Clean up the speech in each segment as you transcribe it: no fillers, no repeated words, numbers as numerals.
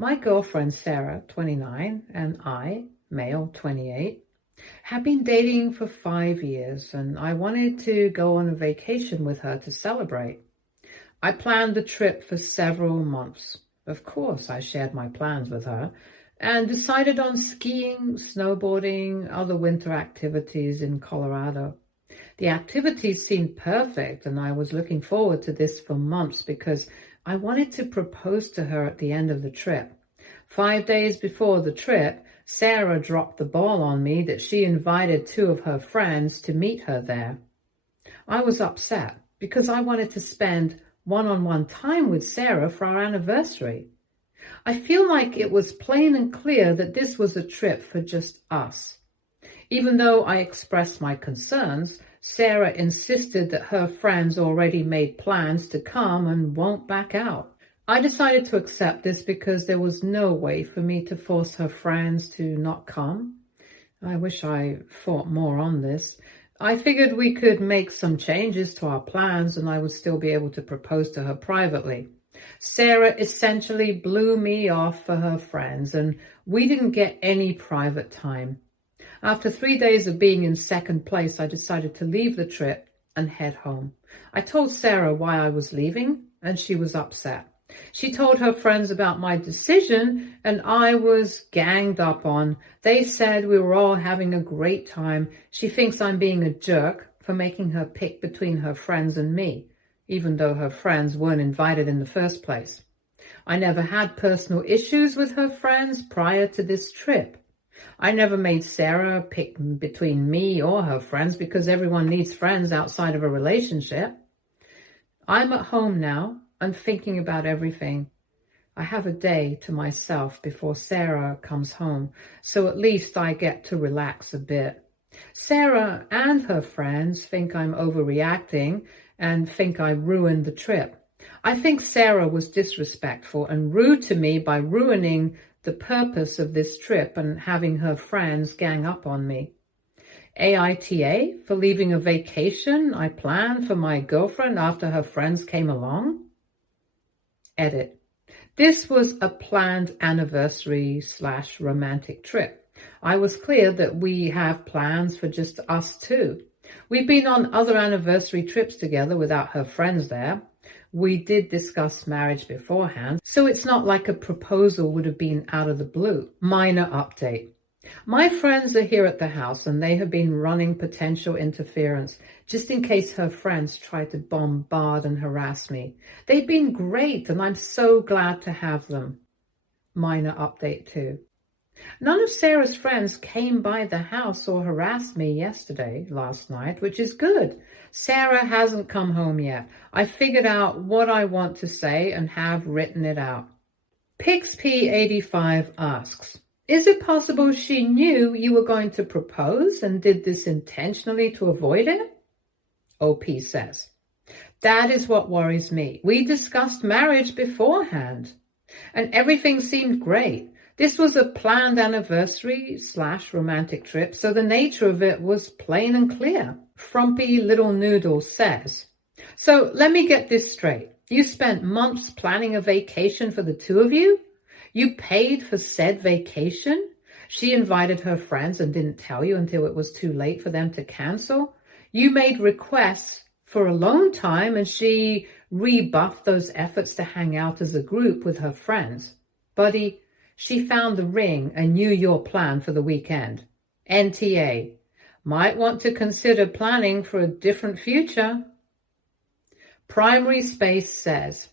My girlfriend Sarah, 29, and I, male, 28, have been dating for 5 years, and I wanted to go on a vacation with her to celebrate. I planned the trip for several months. Of course, I shared my plans with her and decided on skiing, snowboarding, other winter activities in Colorado. The activities seemed perfect, and I was looking forward to this for months because I wanted to propose to her at the end of the trip. 5 days before the trip, Sarah dropped the ball on me that she invited two of her friends to meet her there. I was upset because I wanted to spend one-on-one time with Sarah for our anniversary. I feel like it was plain and clear that this was a trip for just us. Even though I expressed my concerns, Sarah insisted that her friends already made plans to come and won't back out. I decided to accept this because there was no way for me to force her friends to not come. I wish I thought more on this. I figured we could make some changes to our plans and I would still be able to propose to her privately. Sarah essentially blew me off for her friends, and we didn't get any private time. After 3 days of being in second place, I decided to leave the trip and head home. I told Sarah why I was leaving, and she was upset. She told her friends about my decision, and I was ganged up on. They said we were all having a great time. She thinks I'm being a jerk for making her pick between her friends and me, even though her friends weren't invited in the first place. I never had personal issues with her friends prior to this trip. I never made Sarah pick between me or her friends because everyone needs friends outside of a relationship. I'm at home now and thinking about everything. I have a day to myself before Sarah comes home, so at least I get to relax a bit. Sarah and her friends think I'm overreacting and think I ruined the trip. I think Sarah was disrespectful and rude to me by ruining the purpose of this trip and having her friends gang up on me. AITA for leaving a vacation I planned for my girlfriend after her friends came along. Edit. This was a planned anniversary/romantic trip. I was clear that we have plans for just us two. We've been on other anniversary trips together without her friends there. We did discuss marriage beforehand, so it's not like a proposal would have been out of the blue. Minor update. My friends are here at the house and they have been running potential interference just in case her friends try to bombard and harass me. They've been great and I'm so glad to have them. Minor update too. None of Sarah's friends came by the house or harassed me last night, which is good. Sarah hasn't come home yet. I figured out what I want to say and have written it out. PixP85 asks, is it possible she knew you were going to propose and did this intentionally to avoid it? OP says, that is what worries me. We discussed marriage beforehand and everything seemed great. This was a planned anniversary/romantic trip, so the nature of it was plain and clear. Frumpy Little Noodle says, so let me get this straight. You spent months planning a vacation for the two of you? You paid for said vacation? She invited her friends and didn't tell you until it was too late for them to cancel? You made requests for alone time and she rebuffed those efforts to hang out as a group with her friends. Buddy, she found the ring and knew your plan for the weekend. NTA. Might want to consider planning for a different future. Primary Space says,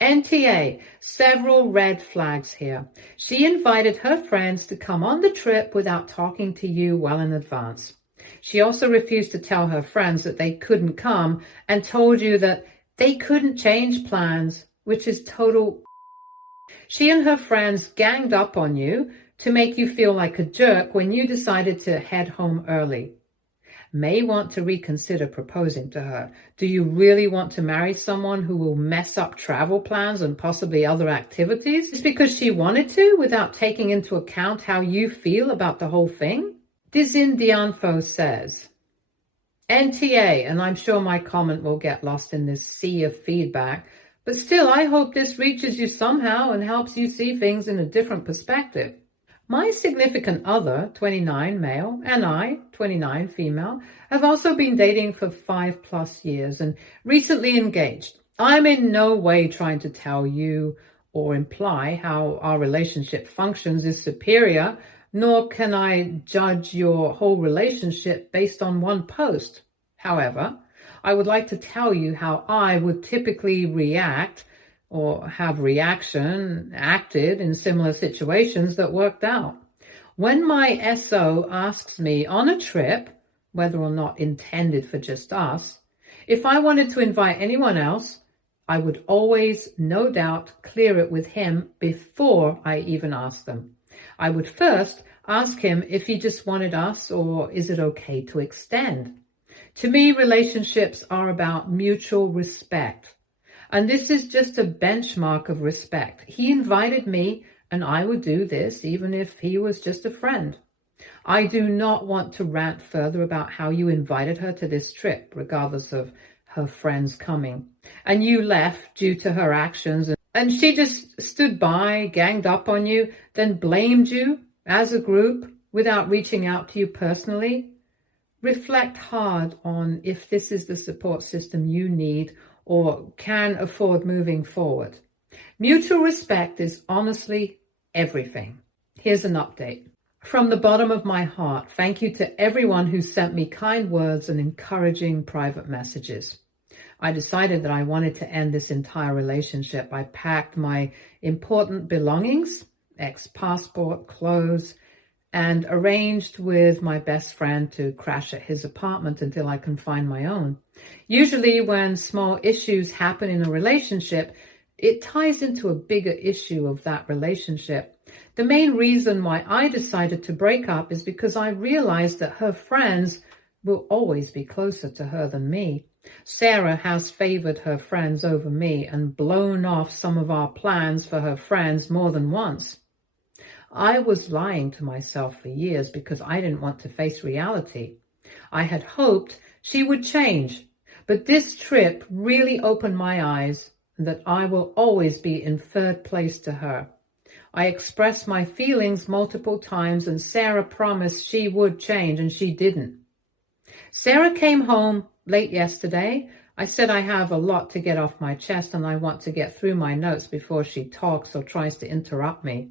NTA, several red flags here. She invited her friends to come on the trip without talking to you well in advance. She also refused to tell her friends that they couldn't come and told you that they couldn't change plans, which is total. She and her friends ganged up on you to make you feel like a jerk when you decided to head home early. May want to reconsider proposing to her. Do you really want to marry someone who will mess up travel plans and possibly other activities just because she wanted to without taking into account how you feel about the whole thing? Dizindianfo says, NTA, and I'm sure my comment will get lost in this sea of feedback, But still, I hope this reaches you somehow and helps you see things in a different perspective. My significant other, 29 male, and I, 29 female, have also been dating for 5+ years and recently engaged. I'm in no way trying to tell you or imply how our relationship functions is superior, nor can I judge your whole relationship based on one post. However, I would like to tell you how I would typically react or have acted in similar situations that worked out. When my SO asks me on a trip, whether or not intended for just us, if I wanted to invite anyone else, I would always, no doubt, clear it with him before I even asked them. I would first ask him if he just wanted us or is it okay to extend. To me, relationships are about mutual respect. And this is just a benchmark of respect. He invited me, and I would do this even if he was just a friend. I do not want to rant further about how you invited her to this trip, regardless of her friends coming, and you left due to her actions, and she just stood by, ganged up on you, then blamed you as a group without reaching out to you personally. Reflect hard on if this is the support system you need or can afford moving forward. Mutual respect is honestly everything. Here's an update. From the bottom of my heart, thank you to everyone who sent me kind words and encouraging private messages. I decided that I wanted to end this entire relationship. I packed my important belongings, ex-passport, clothes, and arranged with my best friend to crash at his apartment until I can find my own. Usually when small issues happen in a relationship, it ties into a bigger issue of that relationship. The main reason why I decided to break up is because I realized that her friends will always be closer to her than me. Sarah has favored her friends over me and blown off some of our plans for her friends more than once. I was lying to myself for years because I didn't want to face reality. I had hoped she would change, but this trip really opened my eyes that I will always be in third place to her. I expressed my feelings multiple times and Sarah promised she would change and she didn't. Sarah came home late yesterday. I said I have a lot to get off my chest and I want to get through my notes before she talks or tries to interrupt me.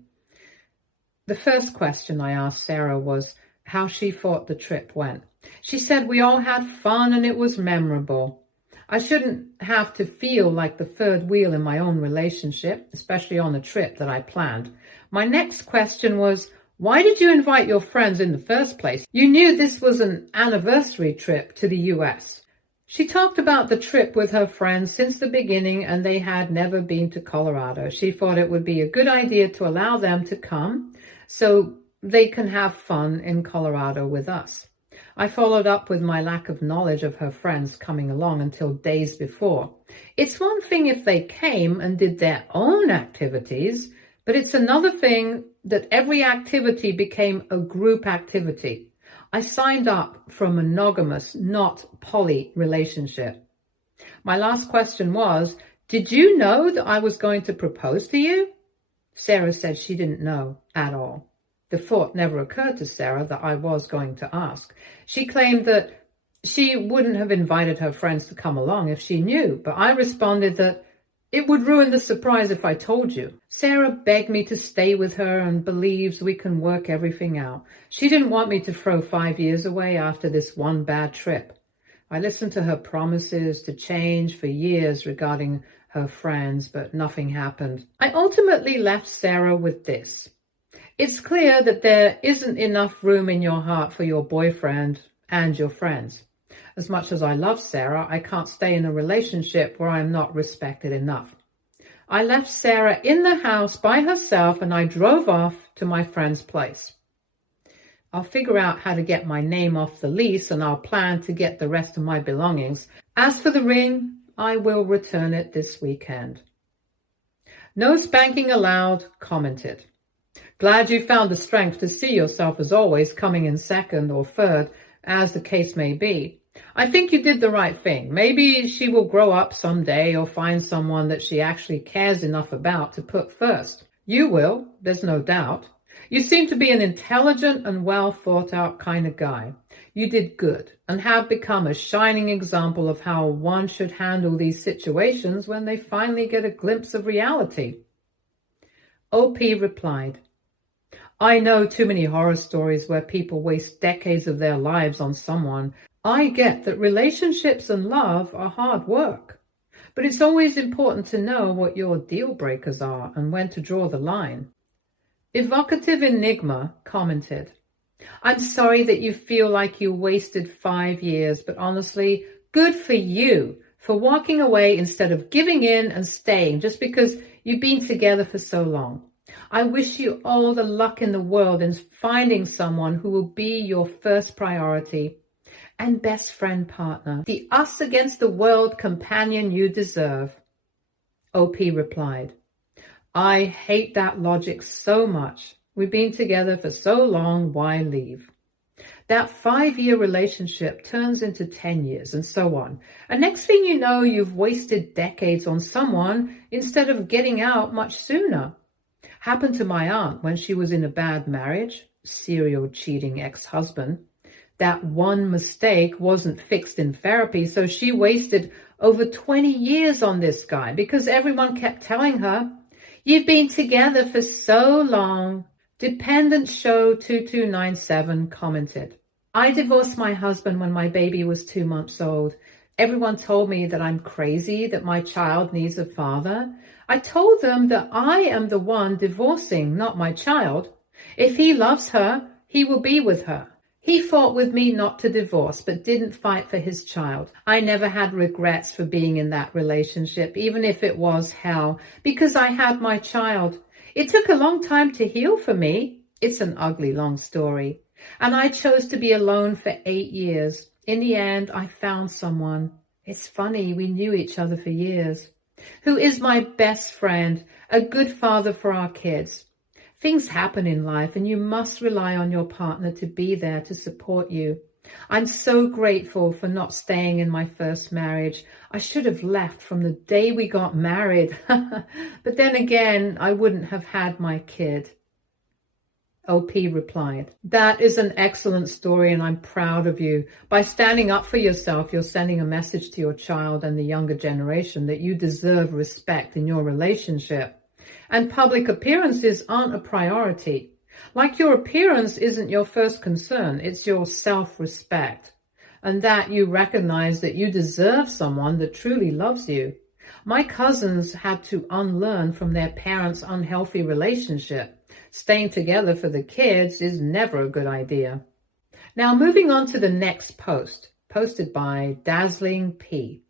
The first question I asked Sarah was how she thought the trip went. She said we all had fun and it was memorable. I shouldn't have to feel like the third wheel in my own relationship, especially on a trip that I planned. My next question was, why did you invite your friends in the first place? You knew this was an anniversary trip to the US. She talked about the trip with her friends since the beginning and they had never been to Colorado. She thought it would be a good idea to allow them to come so they can have fun in Colorado with us. I followed up with my lack of knowledge of her friends coming along until days before. It's one thing if they came and did their own activities, but it's another thing that every activity became a group activity. I signed up for a monogamous, not poly relationship. My last question was, did you know that I was going to propose to you? Sarah said she didn't know at all. The thought never occurred to Sarah that I was going to ask. She claimed that she wouldn't have invited her friends to come along if she knew, but I responded that it would ruin the surprise if I told you. Sarah begged me to stay with her and believes we can work everything out. She didn't want me to throw 5 years away after this one bad trip. I listened to her promises to change for years regarding her friends, but nothing happened. I ultimately left Sarah with this. It's clear that there isn't enough room in your heart for your boyfriend and your friends. As much as I love Sarah, I can't stay in a relationship where I'm not respected enough. I left Sarah in the house by herself and I drove off to my friend's place. I'll figure out how to get my name off the lease and I'll plan to get the rest of my belongings. As for the ring, I will return it this weekend. No spanking allowed, commented. Glad you found the strength to see yourself as always coming in second or third, as the case may be. I think you did the right thing. Maybe she will grow up someday or find someone that she actually cares enough about to put first. You will, there's no doubt. You seem to be an intelligent and well thought out kind of guy. You did good and have become a shining example of how one should handle these situations when they finally get a glimpse of reality. OP replied, I know too many horror stories where people waste decades of their lives on someone. I get that relationships and love are hard work, but it's always important to know what your deal breakers are and when to draw the line. Evocative Enigma commented, I'm sorry that you feel like you wasted 5 years, but honestly, good for you for walking away instead of giving in and staying just because you've been together for so long. I wish you all the luck in the world in finding someone who will be your first priority and best friend partner, the us against the world companion you deserve. OP replied, I hate that logic so much. We've been together for so long, why leave? That 5-year relationship turns into 10 years and so on. And next thing you know, you've wasted decades on someone instead of getting out much sooner. Happened to my aunt when she was in a bad marriage, serial cheating ex-husband. That one mistake wasn't fixed in therapy, so she wasted over 20 years on this guy because everyone kept telling her, you've been together for so long. Dependent Show 2297 commented, I divorced my husband when my baby was 2 months old. Everyone told me that I'm crazy, that my child needs a father. I told them that I am the one divorcing, not my child. If he loves her, he will be with her. He fought with me not to divorce, but didn't fight for his child. I never had regrets for being in that relationship, even if it was hell, because I had my child. It took a long time to heal for me. It's an ugly, long story. And I chose to be alone for 8 years. In the end, I found someone. It's funny, we knew each other for years. Who is my best friend, a good father for our kids. Things happen in life and you must rely on your partner to be there to support you. I'm so grateful for not staying in my first marriage. I should have left from the day we got married. But then again, I wouldn't have had my kid. OP replied, that is an excellent story and I'm proud of you. By standing up for yourself, you're sending a message to your child and the younger generation that you deserve respect in your relationship. And public appearances aren't a priority. Like your appearance isn't your first concern, it's your self-respect. And that you recognize that you deserve someone that truly loves you. My cousins had to unlearn from their parents' unhealthy relationship. Staying together for the kids is never a good idea. Now moving on to the next post, posted by Dazzling P.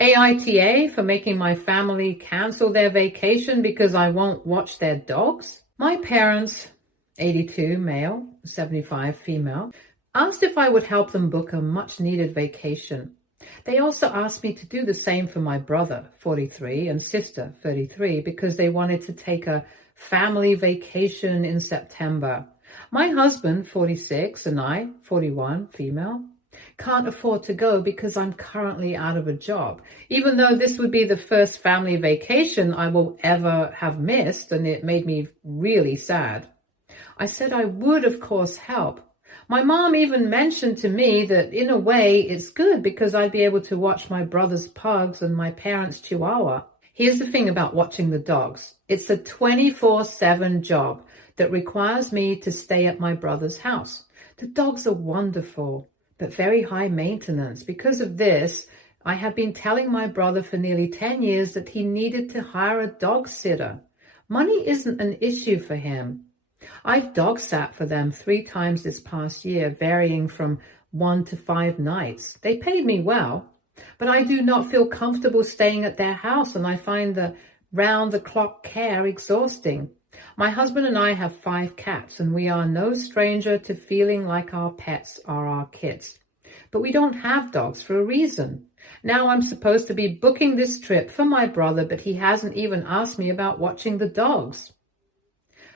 AITA for making my family cancel their vacation because I won't watch their dogs. My parents, 82 male, 75 female, asked if I would help them book a much-needed vacation. They also asked me to do the same for my brother, 43, and sister, 33, because they wanted to take a family vacation in September. My husband, 46, and I, 41, female, can't afford to go because I'm currently out of a job, even though this would be the first family vacation I will ever have missed, and it made me really sad. I said I would, of course, help. My mom even mentioned to me that in a way it's good because I'd be able to watch my brother's pugs and my parents' chihuahua. Here's the thing about watching the dogs. It's a 24/7 job that requires me to stay at my brother's house. The dogs are wonderful, but very high maintenance. Because of this, I have been telling my brother for nearly 10 years that he needed to hire a dog sitter. Money isn't an issue for him. I've dog sat for them 3 times this past year, varying from 1 to 5 nights. They paid me well, but I do not feel comfortable staying at their house, and I find the round-the-clock care exhausting. My husband and I have 5 cats, and we are no stranger to feeling like our pets are our kids. But we don't have dogs for a reason. Now I'm supposed to be booking this trip for my brother, but he hasn't even asked me about watching the dogs.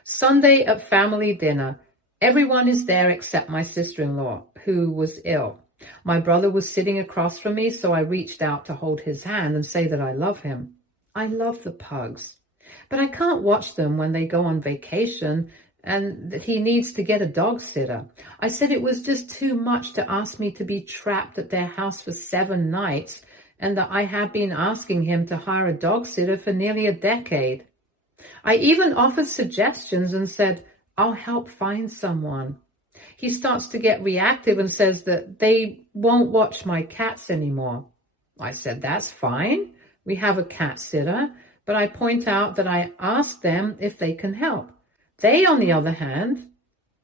Sunday at family dinner. Everyone is there except my sister-in-law, who was ill. My brother was sitting across from me, so I reached out to hold his hand and say that I love him. I love the pugs, but I can't watch them when they go on vacation and that he needs to get a dog sitter. I said it was just too much to ask me to be trapped at their house for 7 nights and that I had been asking him to hire a dog sitter for nearly a decade. I even offered suggestions and said, I'll help find someone. He starts to get reactive and says that they won't watch my cats anymore. I said, that's fine. We have a cat sitter, but I point out that I asked them if they can help. They, on the other hand,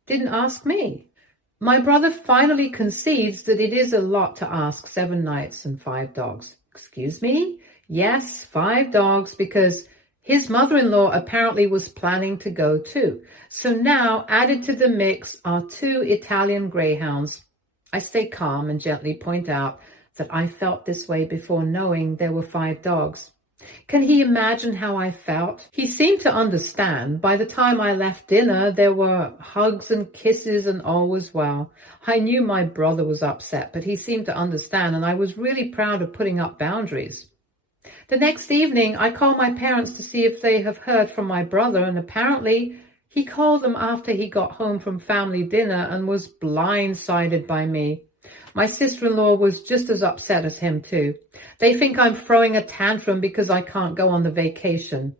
didn't ask me. My brother finally concedes that it is a lot to ask 7 nights and 5 dogs. Excuse me? Yes, 5 dogs, because his mother-in-law apparently was planning to go too. So now added to the mix are 2 Italian greyhounds. I stay calm and gently point out that I felt this way before knowing there were 5 dogs. Can he imagine how I felt? He seemed to understand. By the time I left dinner, there were hugs and kisses and all was well. I knew my brother was upset, but he seemed to understand, and I was really proud of putting up boundaries. The next evening, I called my parents to see if they have heard from my brother, and apparently he called them after he got home from family dinner and was blindsided by me. My sister-in-law was just as upset as him too. They think I'm throwing a tantrum because I can't go on the vacation.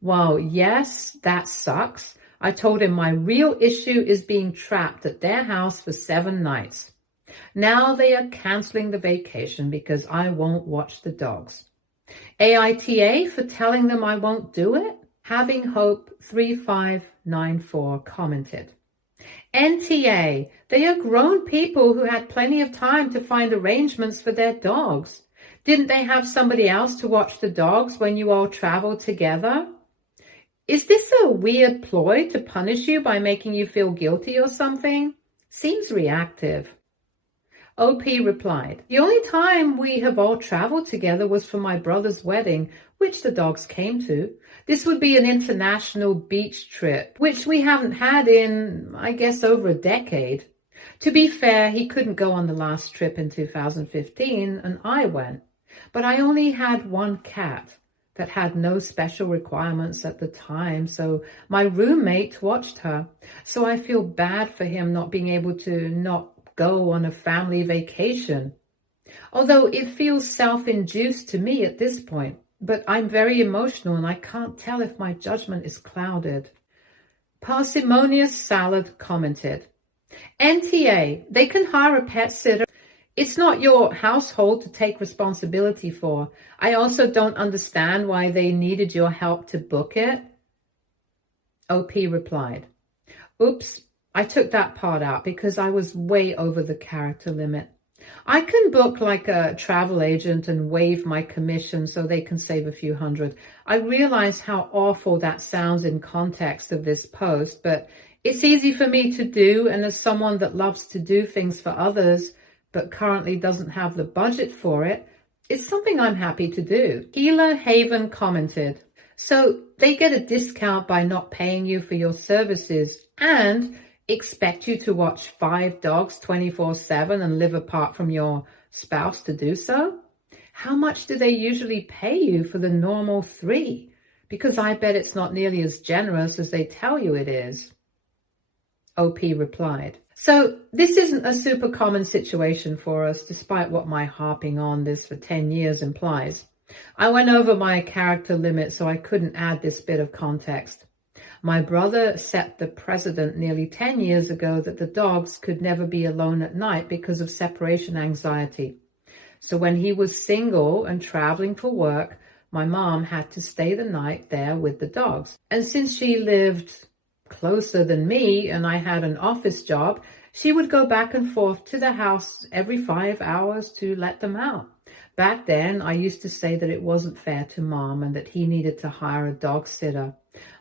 Well, yes, that sucks. I told him my real issue is being trapped at their house for 7 nights. Now they are canceling the vacation because I won't watch the dogs. AITA for telling them I won't do it? Having Hope 3594 commented. NTA, they are grown people who had plenty of time to find arrangements for their dogs. Didn't they have somebody else to watch the dogs when you all traveled together? Is this a weird ploy to punish you by making you feel guilty or something? Seems reactive. OP replied, the only time we have all traveled together was for my brother's wedding, which the dogs came to. This would be an international beach trip, which we haven't had in, I guess, over a decade. To be fair, he couldn't go on the last trip in 2015, and I went. But I only had 1 cat that had no special requirements at the time, so my roommate watched her. So I feel bad for him not being able to not go on a family vacation. Although it feels self-induced to me at this point, but I'm very emotional and I can't tell if my judgment is clouded. Parsimonious Salad commented, NTA, they can hire a pet sitter. It's not your household to take responsibility for. I also don't understand why they needed your help to book it. OP replied, oops, I took that part out because I was way over the character limit. I can book like a travel agent and waive my commission so they can save a few hundred. I realize how awful that sounds in context of this post, but it's easy for me to do, and as someone that loves to do things for others but currently doesn't have the budget for it, it's something I'm happy to do. Healer Haven commented, so they get a discount by not paying you for your services and expect you to watch 5 dogs 24/7 and live apart from your spouse to do so? How much do they usually pay you for the normal 3? Because I bet it's not nearly as generous as they tell you it is. OP replied, so this isn't a super common situation for us, despite what my harping on this for 10 years implies. I went over my character limit, so I couldn't add this bit of context. My brother set the precedent nearly 10 years ago that the dogs could never be alone at night because of separation anxiety. So when he was single and traveling for work, my mom had to stay the night there with the dogs. And since she lived closer than me and I had an office job, she would go back and forth to the house every 5 hours to let them out. Back then, I used to say that it wasn't fair to Mom and that he needed to hire a dog sitter.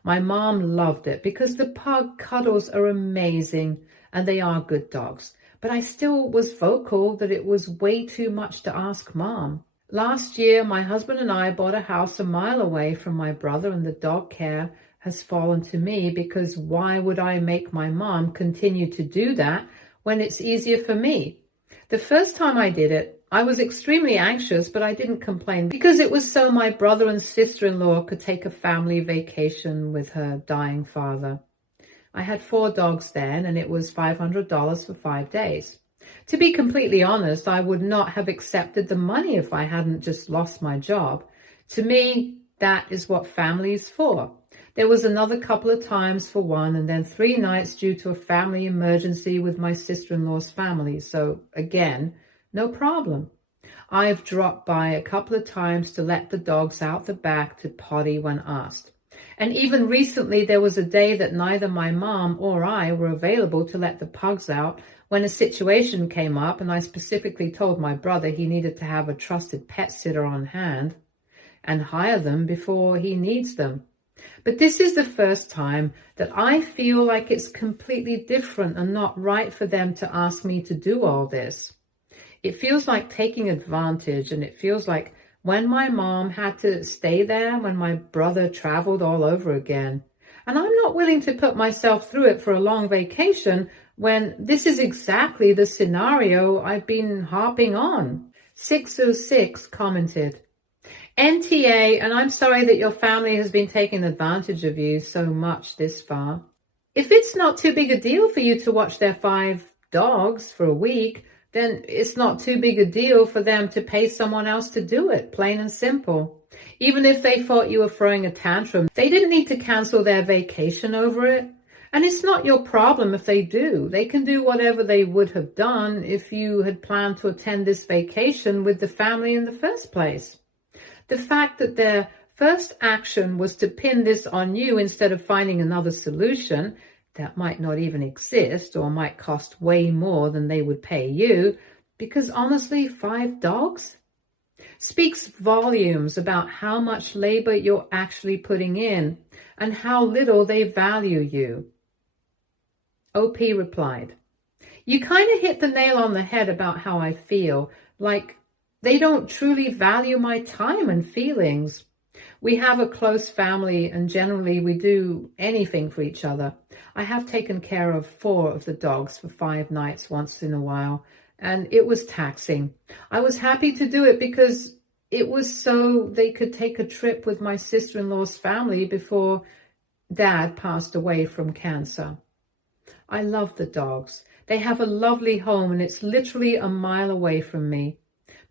My mom loved it because the pug cuddles are amazing and they are good dogs. But I still was vocal that it was way too much to ask Mom. Last year, my husband and I bought a house a mile away from my brother, and the dog care has fallen to me because why would I make my mom continue to do that when it's easier for me? The first time I did it, I was extremely anxious, but I didn't complain because it was so my brother and sister-in-law could take a family vacation with her dying father. I had 4 dogs then, and it was $500 for 5 days. To be completely honest, I would not have accepted the money if I hadn't just lost my job. To me, that is what family is for. There was another couple of times for one, and then 3 nights due to a family emergency with my sister-in-law's family. So again, no problem. I've dropped by a couple of times to let the dogs out the back to potty when asked. And even recently, there was a day that neither my mom or I were available to let the pugs out when a situation came up, and I specifically told my brother he needed to have a trusted pet sitter on hand and hire them before he needs them. But this is the first time that I feel like it's completely different and not right for them to ask me to do all this. It feels like taking advantage, and it feels like when my mom had to stay there when my brother traveled all over again. And I'm not willing to put myself through it for a long vacation when this is exactly the scenario I've been harping on. 606 commented, NTA, and I'm sorry that your family has been taking advantage of you so much this far. If it's not too big a deal for you to watch their 5 dogs for a week, then it's not too big a deal for them to pay someone else to do it, plain and simple. Even if they thought you were throwing a tantrum, they didn't need to cancel their vacation over it. And it's not your problem if they do. They can do whatever they would have done if you had planned to attend this vacation with the family in the first place. The fact that their first action was to pin this on you instead of finding another solution that might not even exist or might cost way more than they would pay you, because honestly, 5 dogs speaks volumes about how much labor you're actually putting in and how little they value you. OP replied, you kind of hit the nail on the head about how I feel, like they don't truly value my time and feelings. We have a close family, and generally we do anything for each other. I have taken care of 4 of the dogs for 5 nights once in a while, and it was taxing. I was happy to do it because it was so they could take a trip with my sister-in-law's family before Dad passed away from cancer. I love the dogs. They have a lovely home, and it's literally a mile away from me.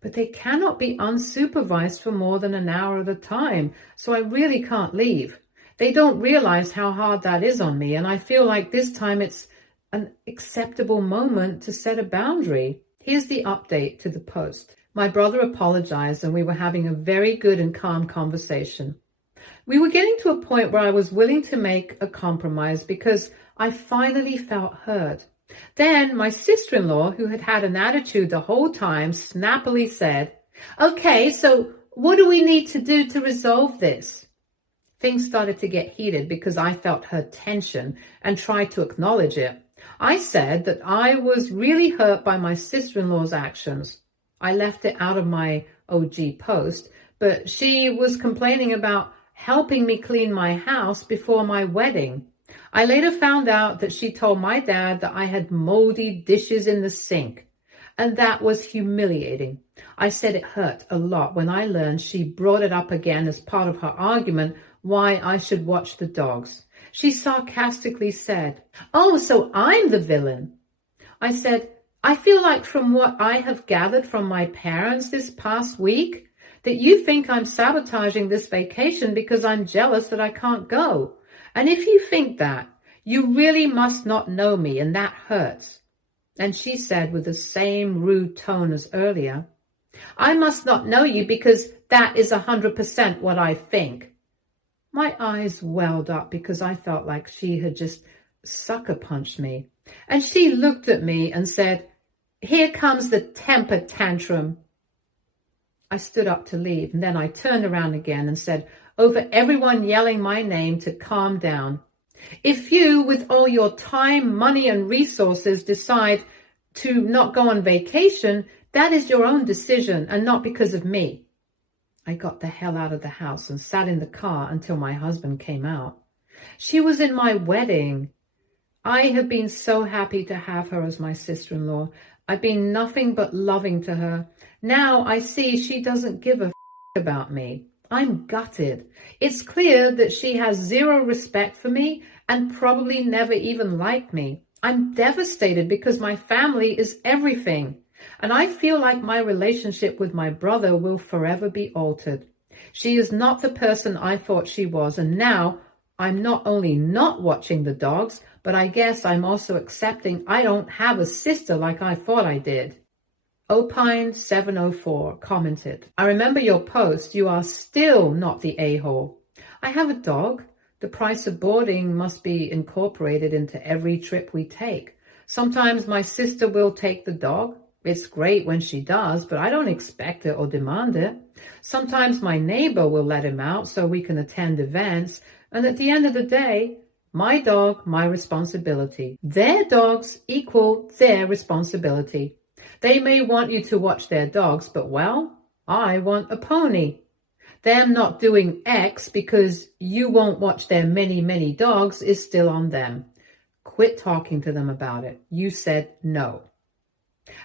But they cannot be unsupervised for more than an hour at a time, so I really can't leave. They don't realize how hard that is on me, and I feel like this time it's an acceptable moment to set a boundary. Here's the update to the post. My brother apologized, and we were having a very good and calm conversation. We were getting to a point where I was willing to make a compromise because I finally felt heard. Then my sister-in-law, who had had an attitude the whole time, snappily said, okay, so what do we need to do to resolve this? Things started to get heated because I felt her tension and tried to acknowledge it. I said that I was really hurt by my sister-in-law's actions. I left it out of my OG post, but she was complaining about helping me clean my house before my wedding. I later found out that she told my dad that I had moldy dishes in the sink, and that was humiliating. I said it hurt a lot when I learned she brought it up again as part of her argument why I should watch the dogs. She sarcastically said, oh, so I'm the villain. I said, I feel like from what I have gathered from my parents this past week, that you think I'm sabotaging this vacation because I'm jealous that I can't go. And if you think that, you really must not know me, and that hurts. And she said with the same rude tone as earlier, I must not know you because that is 100% what I think. My eyes welled up because I felt like she had just sucker punched me. And she looked at me and said, here comes the temper tantrum. I stood up to leave, and then I turned around again and said, over everyone yelling my name, to calm down. If you, with all your time, money, and resources, decide to not go on vacation, that is your own decision and not because of me. I got the hell out of the house and sat in the car until my husband came out. She was in my wedding. I have been so happy to have her as my sister-in-law. I've been nothing but loving to her. Now I see she doesn't give a about me. I'm gutted. It's clear that she has zero respect for me and probably never even liked me. I'm devastated because my family is everything. And I feel like my relationship with my brother will forever be altered. She is not the person I thought she was, and now I'm not only not watching the dogs, but I guess I'm also accepting I don't have a sister like I thought I did. Opine704 commented, I remember your post. You are still not the a-hole. I have a dog. The price of boarding must be incorporated into every trip we take. Sometimes my sister will take the dog. It's great when she does, but I don't expect it or demand it. Sometimes my neighbor will let him out so we can attend events. And at the end of the day, my dog, my responsibility. Their dogs equal their responsibility. They may want you to watch their dogs, but well, I want a pony. Them not doing X because you won't watch their many, many dogs is still on them. Quit talking to them about it. You said no.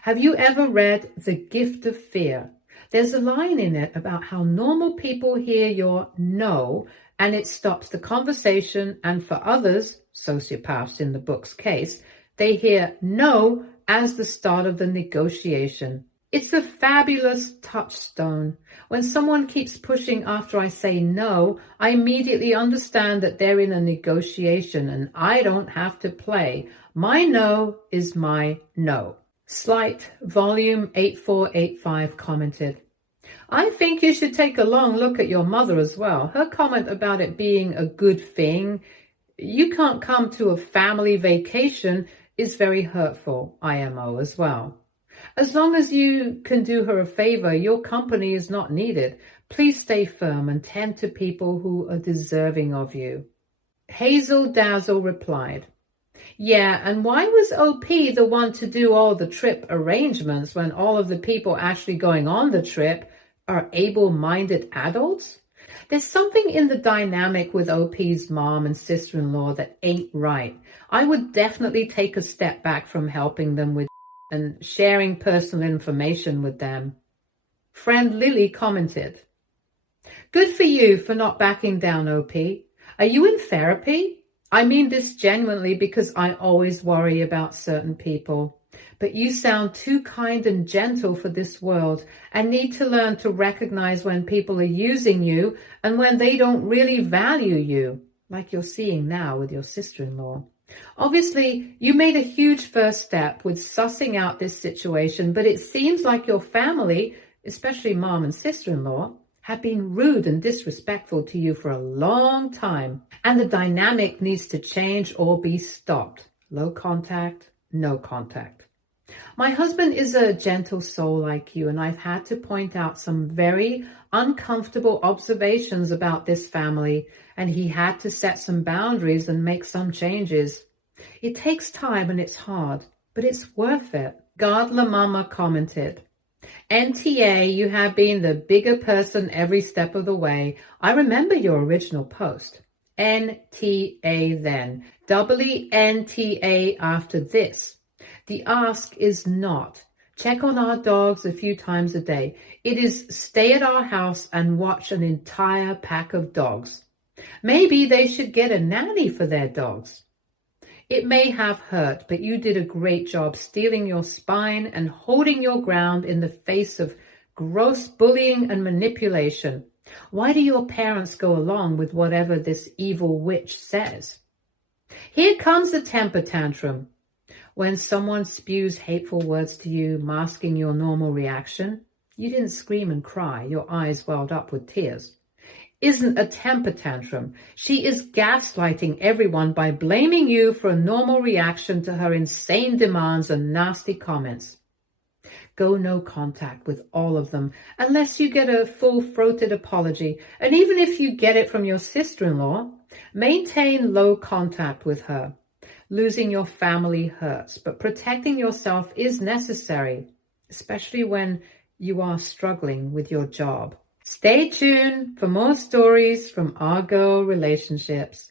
Have you ever read The Gift of Fear? There's a line in it about how normal people hear your no and it stops the conversation, and for others, sociopaths in the book's case, they hear no as the start of the negotiation. It's a fabulous touchstone. When someone keeps pushing after I say no, I immediately understand that they're in a negotiation and I don't have to play. My no is my no. Slight Volume 8485 commented, I think you should take a long look at your mother as well. Her comment about it being a good thing, you can't come to a family vacation, is very hurtful, IMO as well. As long as you can do her a favor, your company is not needed. Please stay firm and tend to people who are deserving of you. Hazel Dazzle replied, yeah, and why was OP the one to do all the trip arrangements when all of the people actually going on the trip are able-minded adults? There's something in the dynamic with OP's mom and sister-in-law that ain't right. I would definitely take a step back from helping them with and sharing personal information with them. Friend Lily commented, good for you for not backing down, OP. Are you in therapy? I mean this genuinely because I always worry about certain people. But you sound too kind and gentle for this world and need to learn to recognize when people are using you and when they don't really value you, like you're seeing now with your sister-in-law. Obviously, you made a huge first step with sussing out this situation, but it seems like your family, especially mom and sister-in-law, have been rude and disrespectful to you for a long time, and the dynamic needs to change or be stopped. Low contact, no contact. My husband is a gentle soul like you, and I've had to point out some very uncomfortable observations about this family, and he had to set some boundaries and make some changes. It takes time and it's hard, but it's worth it. God La Mama commented, NTA, you have been the bigger person every step of the way. I remember your original post. NTA then. Doubly NTA after this. The ask is not, check on our dogs a few times a day. It is stay at our house and watch an entire pack of dogs. Maybe they should get a nanny for their dogs. It may have hurt, but you did a great job steeling your spine and holding your ground in the face of gross bullying and manipulation. Why do your parents go along with whatever this evil witch says? Here comes the temper tantrum. When someone spews hateful words to you, masking your normal reaction, you didn't scream and cry, your eyes welled up with tears. Isn't a temper tantrum. She is gaslighting everyone by blaming you for a normal reaction to her insane demands and nasty comments. Go no contact with all of them unless you get a full-throated apology. And even if you get it from your sister-in-law, maintain low contact with her. Losing your family hurts, but protecting yourself is necessary, especially when you are struggling with your job. Stay tuned for more stories from Our Girl Relationships.